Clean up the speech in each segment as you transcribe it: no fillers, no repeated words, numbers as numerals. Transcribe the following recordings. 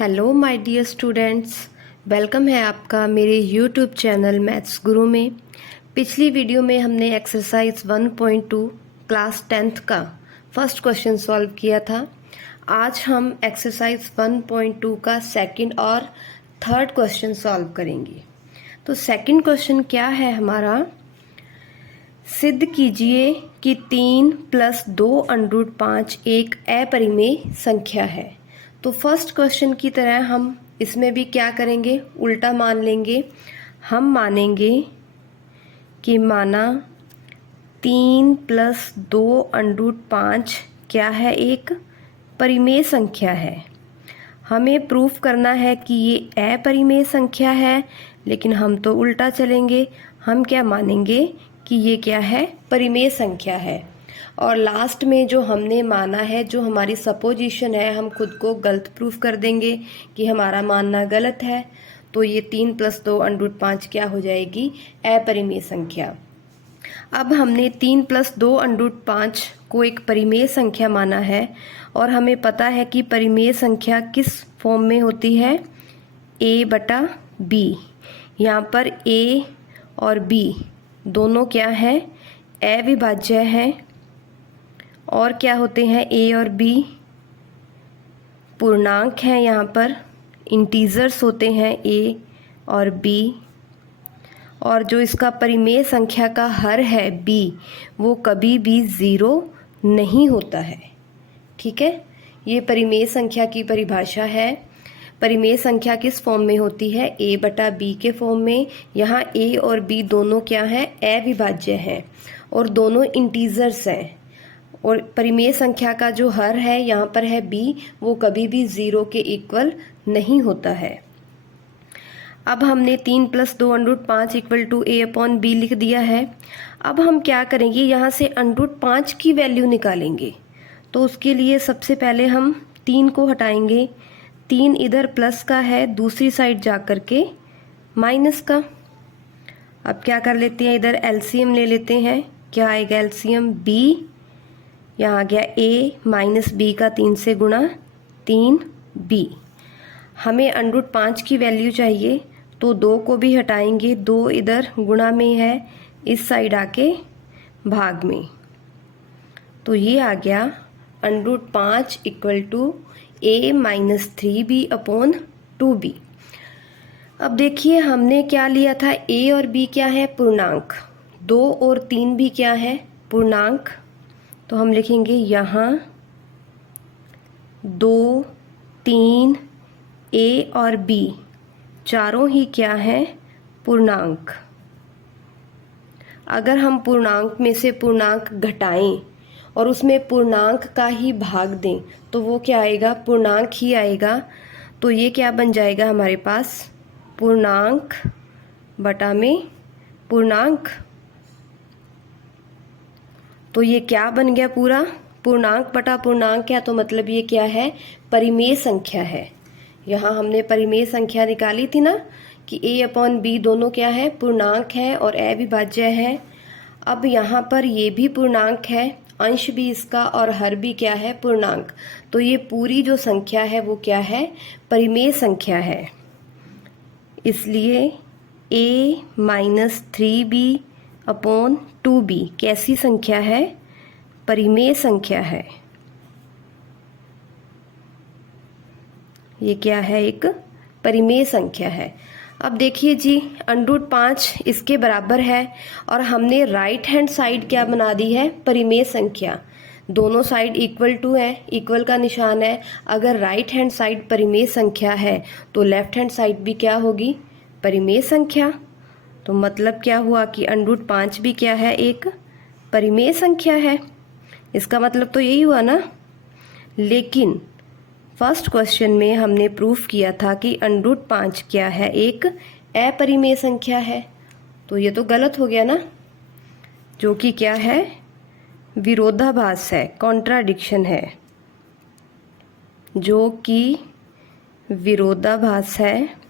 Hello my dear students, welcome है आपका मेरे यूट्यूब चैनल मैथ्स गुरु में। पिछली वीडियो में हमने एक्सरसाइज 1.2 क्लास 10th का फर्स्ट क्वेश्चन सॉल्व किया था। आज हम एक्सरसाइज 1.2 का सेकंड और थर्ड क्वेश्चन सॉल्व करेंगे। तो सेकंड क्वेश्चन क्या है हमारा, सिद्ध कीजिए कि 3 + 2√5 एक अपरिमेय संख्या है। तो फर्स्ट क्वेश्चन की तरह हम इसमें भी क्या करेंगे, उल्टा मान लेंगे। हम मानेंगे कि माना 3 + 2√5 क्या है, एक परिमेय संख्या है। हमें प्रूफ करना है कि ये अपरिमेय संख्या है, लेकिन हम तो उल्टा चलेंगे। हम क्या मानेंगे कि ये क्या है, परिमेय संख्या है। और लास्ट में जो हमने माना है, जो हमारी सपोजिशन है, हम खुद को गलत प्रूफ कर देंगे कि हमारा मानना गलत है। तो ये 3 + 2√5 क्या हो जाएगी, अपरिमेय संख्या। अब हमने 3 + 2√5 को एक परिमेय संख्या माना है और हमें पता है कि परिमेय संख्या किस फॉर्म में होती है, a/b। यहाँ पर a और b दोनों क्या है, अविभाज्य है। और क्या होते हैं, a और b पूर्णांक हैं, यहाँ पर इंटीजर्स होते हैं a और b। और जो इसका परिमेय संख्या का हर है b, वो कभी भी 0 नहीं होता है। ठीक है, ये परिमेय संख्या की परिभाषा है। परिमेय संख्या किस फॉर्म में होती है, a/b के फॉर्म में। यहाँ a और b दोनों क्या हैं, अविभाज्य हैं और दोनों इंटीजर्स हैं। और परिमेय संख्या का जो हर है, यहाँ पर है b, वो कभी भी 0 के इक्वल नहीं होता है। अब हमने 3 + 2√5 = a/b लिख दिया है। अब हम क्या करेंगे, यहाँ से √5 की वैल्यू निकालेंगे। तो उसके लिए सबसे पहले हम 3 को हटाएंगे। 3 इधर प्लस का है, दूसरी साइड जा कर के माइनस का। अब क्या कर लेते हैं, इधर एलसीएम ले लेते हैं। क्या आएगा एलसीएम, b, यहाँ आ गया a - b का 3 से गुणा, 3b। हमें √5 की वैल्यू चाहिए, तो 2 को भी हटाएंगे। 2 इधर गुणा में है, इस साइड आके भाग में। तो ये आ गया √5 = a - 3b/2b। अब देखिए हमने क्या लिया था, a और b क्या है, पूर्णांक। 2 और 3 भी क्या है, पूर्णांक। तो हम लिखेंगे यहाँ 2, 3, a और b चारों ही क्या है, पूर्णांक। अगर हम पूर्णांक में से पूर्णांक घटाएं और उसमें पूर्णांक का ही भाग दें, तो वो क्या आएगा, पूर्णांक ही आएगा। तो ये क्या बन जाएगा हमारे पास, पूर्णांक बटा में पूर्णांक। तो ये क्या बन गया, पूरा पूर्णांक बटा पूर्णांक है। तो मतलब ये क्या है, परिमेय संख्या है। यहाँ हमने परिमेय संख्या निकाली थी ना कि a/b दोनों क्या है, पूर्णांक है और अविभाज्य है। अब यहाँ पर ये भी पूर्णांक है, अंश भी इसका और हर भी क्या है, पूर्णांक। तो ये पूरी जो संख्या है वो क्या है, परिमेय संख्या है। इसलिए a - 3b/2b कैसी संख्या है, परिमेय संख्या है। ये क्या है, एक परिमेय संख्या है। अब देखिए जी, √5 इसके बराबर है और हमने राइट हैंड साइड क्या बना दी है, परिमेय संख्या। दोनों साइड इक्वल टू है, इक्वल का निशान है। अगर राइट हैंड साइड परिमेय संख्या है तो लेफ्ट हैंड साइड भी क्या होगी, परिमेय संख्या। तो मतलब क्या हुआ कि √5 भी क्या है, एक परिमेय संख्या है। इसका मतलब तो यही हुआ ना। लेकिन फर्स्ट क्वेश्चन में हमने प्रूफ किया था कि √5 क्या है, एक अपरिमेय संख्या है। तो ये तो गलत हो गया ना, जो कि क्या है, विरोधाभास है, कॉन्ट्राडिक्शन है। जो कि विरोधाभास है,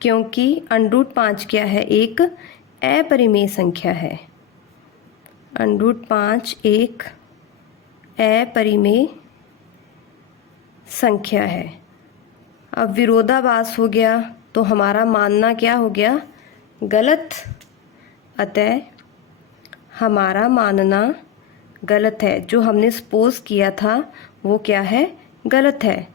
क्योंकि √5 क्या है, एक अपरिमेय संख्या है। √5 एक अपरिमेय संख्या है। अब विरोधाभास हो गया तो हमारा मानना क्या हो गया? गलत। अतः हमारा मानना गलत है। जो हमने सपोज किया था वो क्या है? गलत है।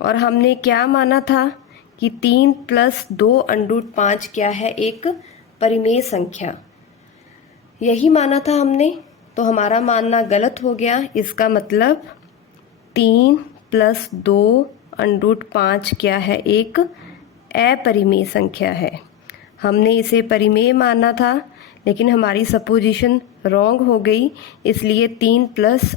और हमने क्या माना था कि 3 + 2√5 क्या है? एक परिमेय संख्या। यही माना था हमने, तो हमारा मानना गलत हो गया। इसका मतलब 3 + 2√5 क्या है? एक अपरिमेय संख्या है। हमने इसे परिमेय माना था, लेकिन हमारी सपोजिशन रॉन्ग हो गई, इसलिए 3 +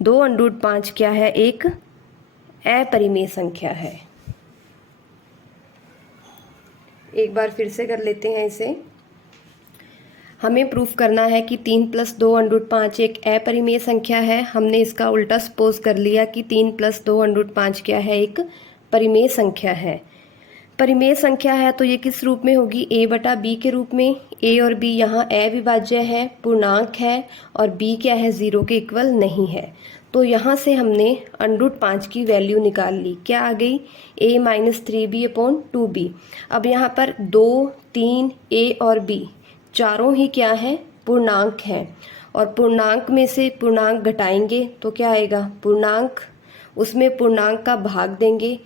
2√5 क्या है? एक अपरिमेय संख्या है। एक बार फिर से कर लेते हैं इसे। हमें प्रूफ करना है कि 3 + 2√5 एक अपरिमेय संख्या है। हमने इसका उल्टा सपोज कर लिया कि 3 + 2√5 क्या है? एक परिमेय संख्या है। परिमेय संख्या है तो ये किस रूप में होगी? a/b के रूप में। a और b यहाँ अविभाज्य है, पूर्णांक है, और b क्या है? 0 के इक्वल नहीं है। तो यहाँ से हमने √5 की वैल्यू निकाल ली। क्या आ गई? a - 3b/2b। अब यहाँ पर 2, 3, a और b चारों ही क्या है? पूर्णांक हैं। और पूर्णांक में से पूर्णांक घटाएंगे तो क्या आएगा? पूर्णांक। उसमें पूर्णांक का भाग देंगे,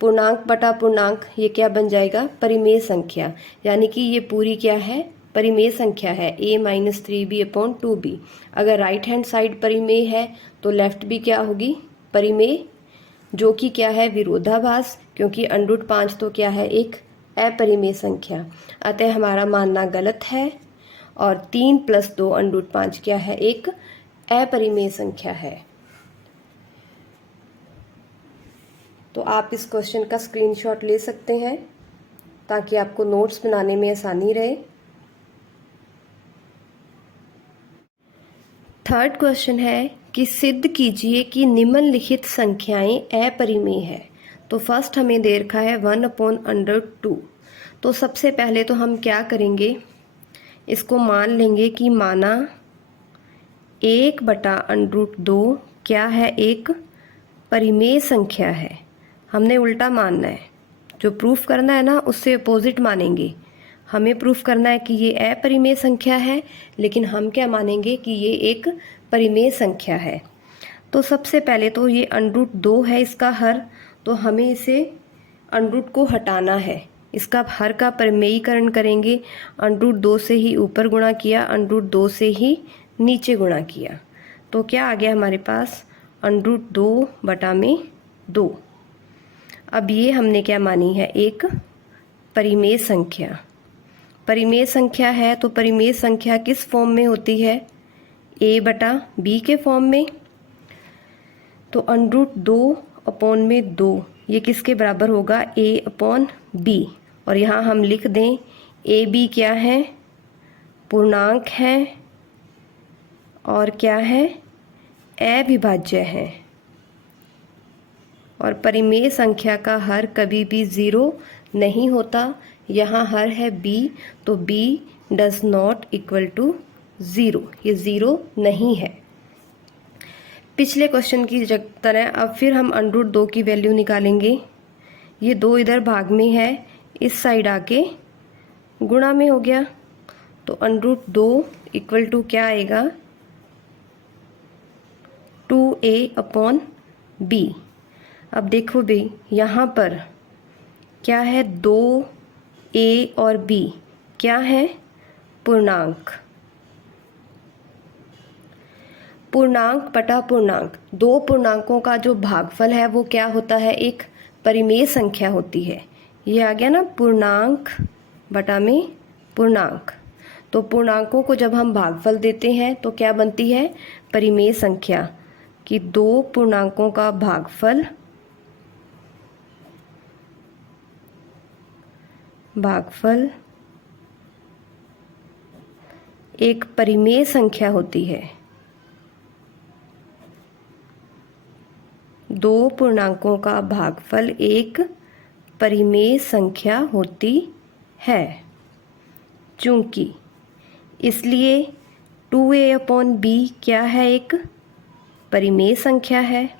पूर्णांक बटा पूर्णांक, ये क्या बन जाएगा? परिमेय संख्या। यानी कि ये पूरी क्या है? परिमेय संख्या है, a - 3b/2b। अगर राइट हैंड साइड परिमेय है तो लेफ्ट भी क्या होगी? परिमेय, जो कि क्या है? विरोधाभास, क्योंकि √5 तो क्या है? एक अपरिमेय संख्या। अतः हमारा मानना गलत है और 3 + 2√5 क्या है? एक अपरिमेय संख्या है। तो आप इस क्वेश्चन का स्क्रीनशॉट ले सकते हैं ताकि आपको नोट्स बनाने में आसानी रहे। थर्ड क्वेश्चन है कि सिद्ध कीजिए कि निम्नलिखित संख्याएं अपरिमेय है। तो फर्स्ट हमें दे रखा है 1/√2। तो सबसे पहले तो हम क्या करेंगे? इसको मान लेंगे कि माना 1/√2 क्या है? एक परिमेय संख्या है। हमने उल्टा मानना है। जो प्रूफ करना है ना, उससे अपोजिट मानेंगे। हमें प्रूफ करना है कि ये अपरिमेय संख्या है, लेकिन हम क्या मानेंगे? कि ये एक परिमेय संख्या है। तो सबसे पहले तो ये √2 है इसका हर, तो हमें इसे √ को हटाना है। इसका हर का परिमेयीकरण करेंगे। √2 से ही ऊपर गुणा किया, √2 से ही नीचे गुणा किया, तो क्या आ गया हमारे पास? √2/2। अब ये हमने क्या मानी है? एक परिमेय संख्या। परिमेय संख्या है तो परिमेय संख्या किस फॉर्म में होती है? a/b के फॉर्म में। तो √2/2 ये किसके बराबर होगा? a/b। और यहाँ हम लिख दें ab क्या है? पूर्णांक है और क्या है? अविभाज्य है। और परिमेय संख्या का हर कभी भी 0 नहीं होता। यहाँ हर है b, तो b does not equal to 0, ये 0 नहीं है। पिछले क्वेश्चन की तरह अब फिर हम √2 की वैल्यू निकालेंगे। ये 2 इधर भाग में है, इस साइड आके गुणा में हो गया, तो √2 इक्वल टू क्या आएगा? 2a/b। अब देखो भाई, यहाँ पर क्या है? 2a और b क्या है? पूर्णांक। पूर्णांक बटा पूर्णांक, दो पूर्णांकों का जो भागफल है वो क्या होता है? एक परिमेय संख्या होती है। ये आ गया ना, पूर्णांक बटा में पूर्णांक। तो पूर्णांकों को जब हम भागफल देते हैं तो क्या बनती है? परिमेय संख्या। कि दो पूर्णांकों का भागफल एक परिमेय संख्या होती है। दो पूर्णांकों का भागफल एक परिमेय संख्या होती है। चूंकि इसलिए 2a/b क्या है? एक परिमेय संख्या है,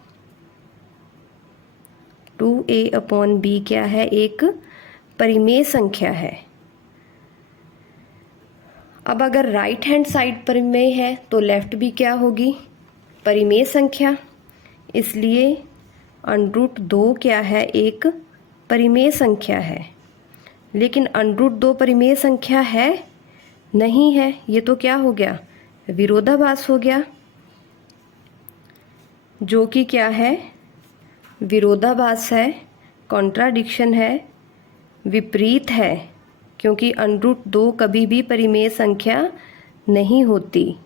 2a/b क्या है, एक परिमेय संख्या है। अब अगर राइट हैंड साइड परिमेय है तो लेफ्ट भी क्या होगी, परिमेय संख्या। इसलिए √2 क्या है, एक परिमेय संख्या है। लेकिन √2 परिमेय संख्या है नहीं है, ये तो क्या हो गया, विरोधाभास हो गया, जो कि क्या है, विरोधाभास है, कॉन्ट्राडिक्शन है, विपरीत है, क्योंकि √2 कभी भी परिमेय संख्या नहीं होती,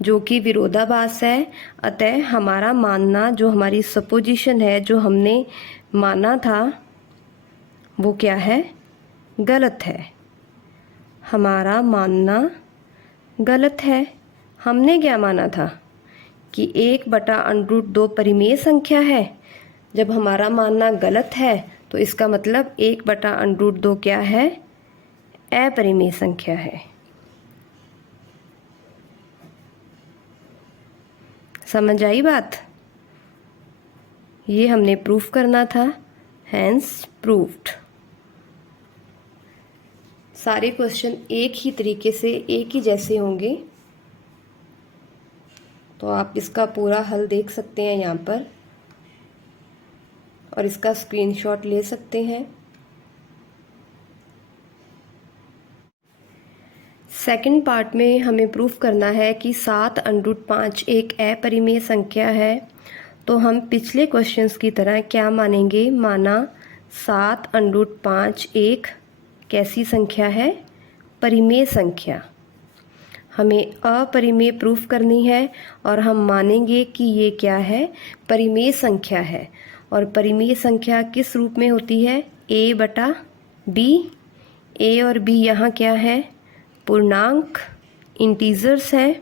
जो कि विरोधाभास है। अतः हमारा मानना, जो हमारी सपोजिशन है, जो हमने माना था, वो क्या है, गलत है। हमारा मानना गलत है। हमने क्या माना था कि 1/√2 परिमेय संख्या है। जब हमारा मानना गलत है तो इसका मतलब 1/√2 क्या है, अपरिमेय संख्या है। समझ आई बात? ये हमने प्रूफ करना था, हैंस प्रूव्ड। सारे क्वेश्चन एक ही तरीके से, एक ही जैसे होंगे, तो आप इसका पूरा हल देख सकते हैं यहाँ पर और इसका स्क्रीनशॉट ले सकते हैं। सेकंड पार्ट में हमें प्रूफ करना है कि 7√5 एक अपरिमेय संख्या है। तो हम पिछले क्वेश्चंस की तरह क्या मानेंगे, माना 7√5 एक कैसी संख्या है, परिमेय संख्या। हमें अपरिमेय प्रूफ करनी है और हम मानेंगे कि ये क्या है, परिमेय संख्या है। और परिमेय संख्या किस रूप में होती है, a/b। a और b यहाँ क्या है, पूर्णांक, इंटीजर्स है,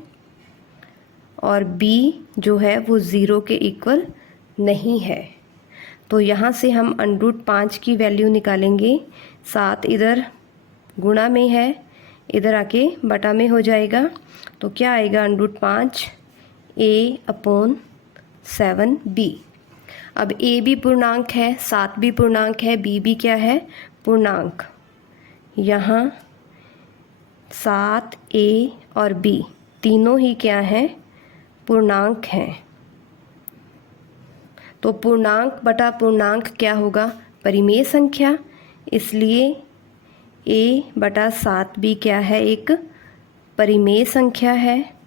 और b जो है वो 0 के इक्वल नहीं है। तो यहाँ से हम √5 की वैल्यू निकालेंगे। 7 इधर गुणा में है, इधर आके बटा में हो जाएगा। तो क्या आएगा, √5 a/7b। अब a भी पूर्णांक है, 7 भी पूर्णांक है, b भी क्या है, पूर्णांक। यहाँ 7 a और b तीनों ही क्या हैं, पूर्णांक हैं। तो पूर्णांक बटा पूर्णांक क्या होगा, परिमेय संख्या। इसलिए a/7b क्या है, एक परिमेय संख्या है।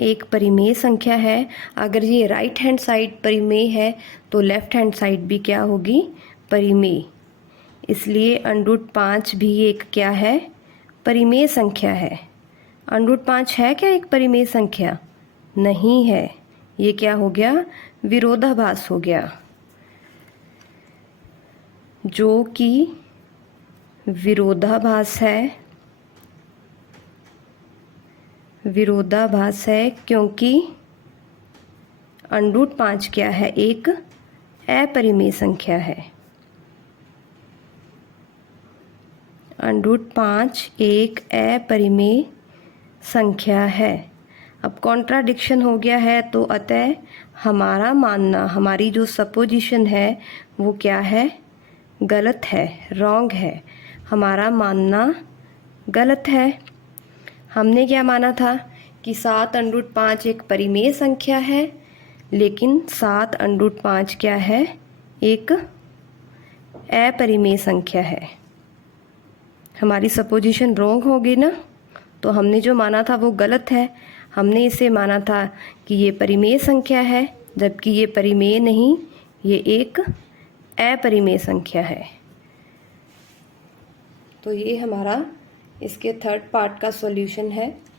एक परिमेय संख्या है। अगर ये राइट हैंड साइड परिमेय है तो लेफ्ट हैंड साइड भी क्या होगी, परिमेय। इसलिए √5 भी एक क्या है, परिमेय संख्या है। √5 है क्या एक परिमेय संख्या, नहीं है। ये क्या हो गया, विरोधाभास हो गया, जो कि विरोधाभास है। विरोधाभास है क्योंकि √5 क्या है, एक अपरिमेय संख्या है। √5 एक अपरिमेय संख्या है। अब कॉन्ट्राडिक्शन हो गया है, तो अतः हमारा मानना, हमारी जो सपोजिशन है वो क्या है, गलत है, रॉन्ग है। हमारा मानना गलत है। हमने क्या माना था कि 7√5 एक परिमेय संख्या है, लेकिन 7√5 क्या है, एक अपरिमेय संख्या है। हमारी सपोजिशन रॉन्ग हो गई ना। तो हमने जो माना था वो गलत है। हमने इसे माना था कि ये परिमेय संख्या है, जबकि ये परिमेय नहीं, ये एक अपरिमेय संख्या है। तो ये हमारा इसके थर्ड पार्ट का सॉल्यूशन है।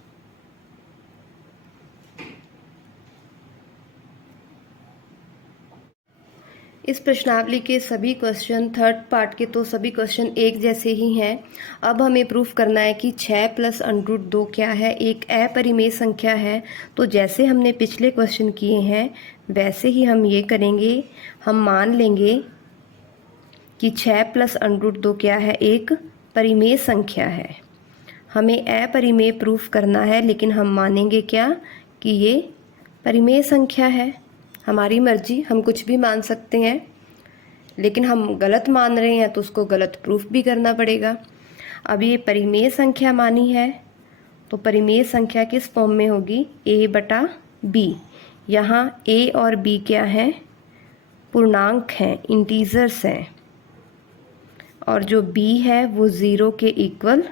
इस प्रश्नावली के सभी क्वेश्चन, थर्ड पार्ट के तो सभी क्वेश्चन एक जैसे ही हैं। अब हमें प्रूफ करना है कि 6 + √2 क्या है, एक अपरिमेय संख्या है। तो जैसे हमने पिछले क्वेश्चन किए हैं वैसे ही हम ये करेंगे। हम मान लेंगे कि 6 + √2 क्या है, एक परिमेय संख्या है। हमें अपरिमेय प्रूफ करना है, लेकिन हम मानेंगे क्या कि ये परिमेय संख्या है। हमारी मर्जी, हम कुछ भी मान सकते हैं, लेकिन हम गलत मान रहे हैं तो उसको गलत प्रूफ भी करना पड़ेगा। अब ये परिमेय संख्या मानी है तो परिमेय संख्या किस फॉर्म में होगी, a/b। यहाँ a और b क्या है, पूर्णांक हैं, इंटीजर्स हैं, और जो b है वो 0 के इक्वल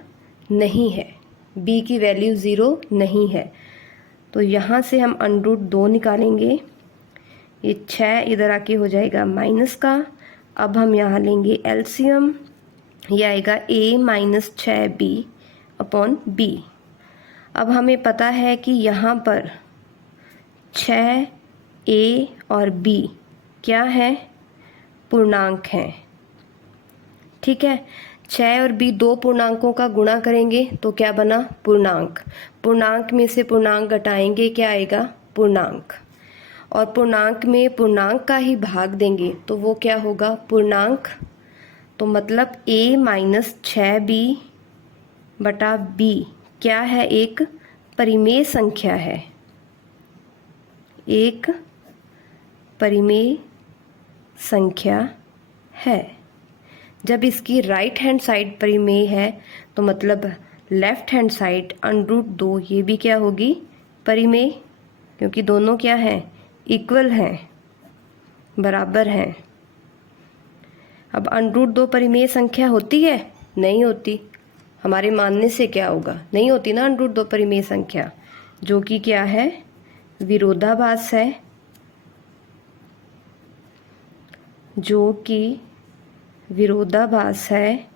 नहीं है, b की वैल्यू 0 नहीं है। तो यहाँ से हम √2 निकालेंगे, ये 6 इधर आके हो जाएगा माइनस का। अब हम यहाँ लेंगे एलसीएम, ये आएगा a-6b/b। अब हमें पता है कि यहाँ पर 6a और b क्या है, पूर्णांक हैं। ठीक है, 6 और b दो पूर्णांकों का गुणा करेंगे तो क्या बना, पूर्णांक। पूर्णांक में से पूर्णांक घटाएंगे, क्या आएगा, पूर्णांक। और पूर्णांक में पूर्णांक का ही भाग देंगे तो वो क्या होगा, पूर्णांक। तो मतलब a-6b/b क्या है, एक परिमेय संख्या है, एक परिमेय संख्या है। जब इसकी राइट हैंड साइड परिमेय है तो मतलब लेफ्ट हैंड साइड √2 ये भी क्या होगी, परिमेय, क्योंकि दोनों क्या हैं, इक्वल हैं, बराबर हैं। अब √2 परिमेय संख्या होती है, नहीं होती। हमारे मानने से क्या होगा, नहीं होती ना √2 परिमेय संख्या, जो कि क्या है, विरोधाभास है, जो कि विरोधाभास है,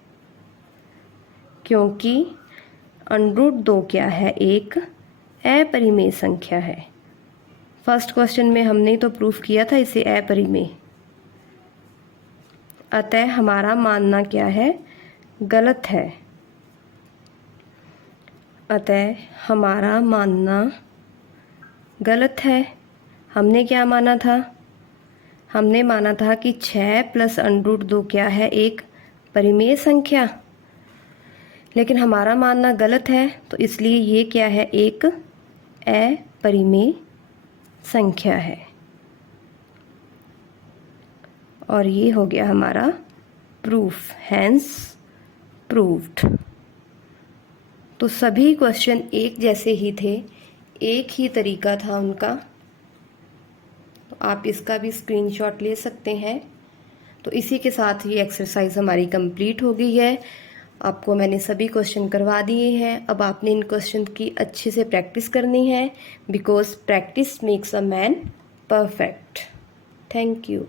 क्योंकि √2 क्या है, एक अपरिमेय संख्या है। फर्स्ट क्वेश्चन में हमने तो प्रूफ किया था इसे अपरिमेय। अतः हमारा मानना क्या है, गलत है। अतः हमारा मानना गलत है। हमने क्या माना था, हमने माना था कि 6 + √2 क्या है, एक परिमेय संख्या, लेकिन हमारा मानना गलत है, तो इसलिए ये क्या है, एक अपरिमेय संख्या है। और ये हो गया हमारा प्रूफ, हैंस प्रूव्ड। तो सभी क्वेश्चन एक जैसे ही थे, एक ही तरीका था उनका, तो आप इसका भी स्क्रीनशॉट ले सकते हैं। तो इसी के साथ ये एक्सरसाइज हमारी कंप्लीट हो गई है। आपको मैंने सभी क्वेश्चन करवा दिए हैं। अब आपने इन क्वेश्चन की अच्छे से प्रैक्टिस करनी है, because practice makes a man perfect. Thank you.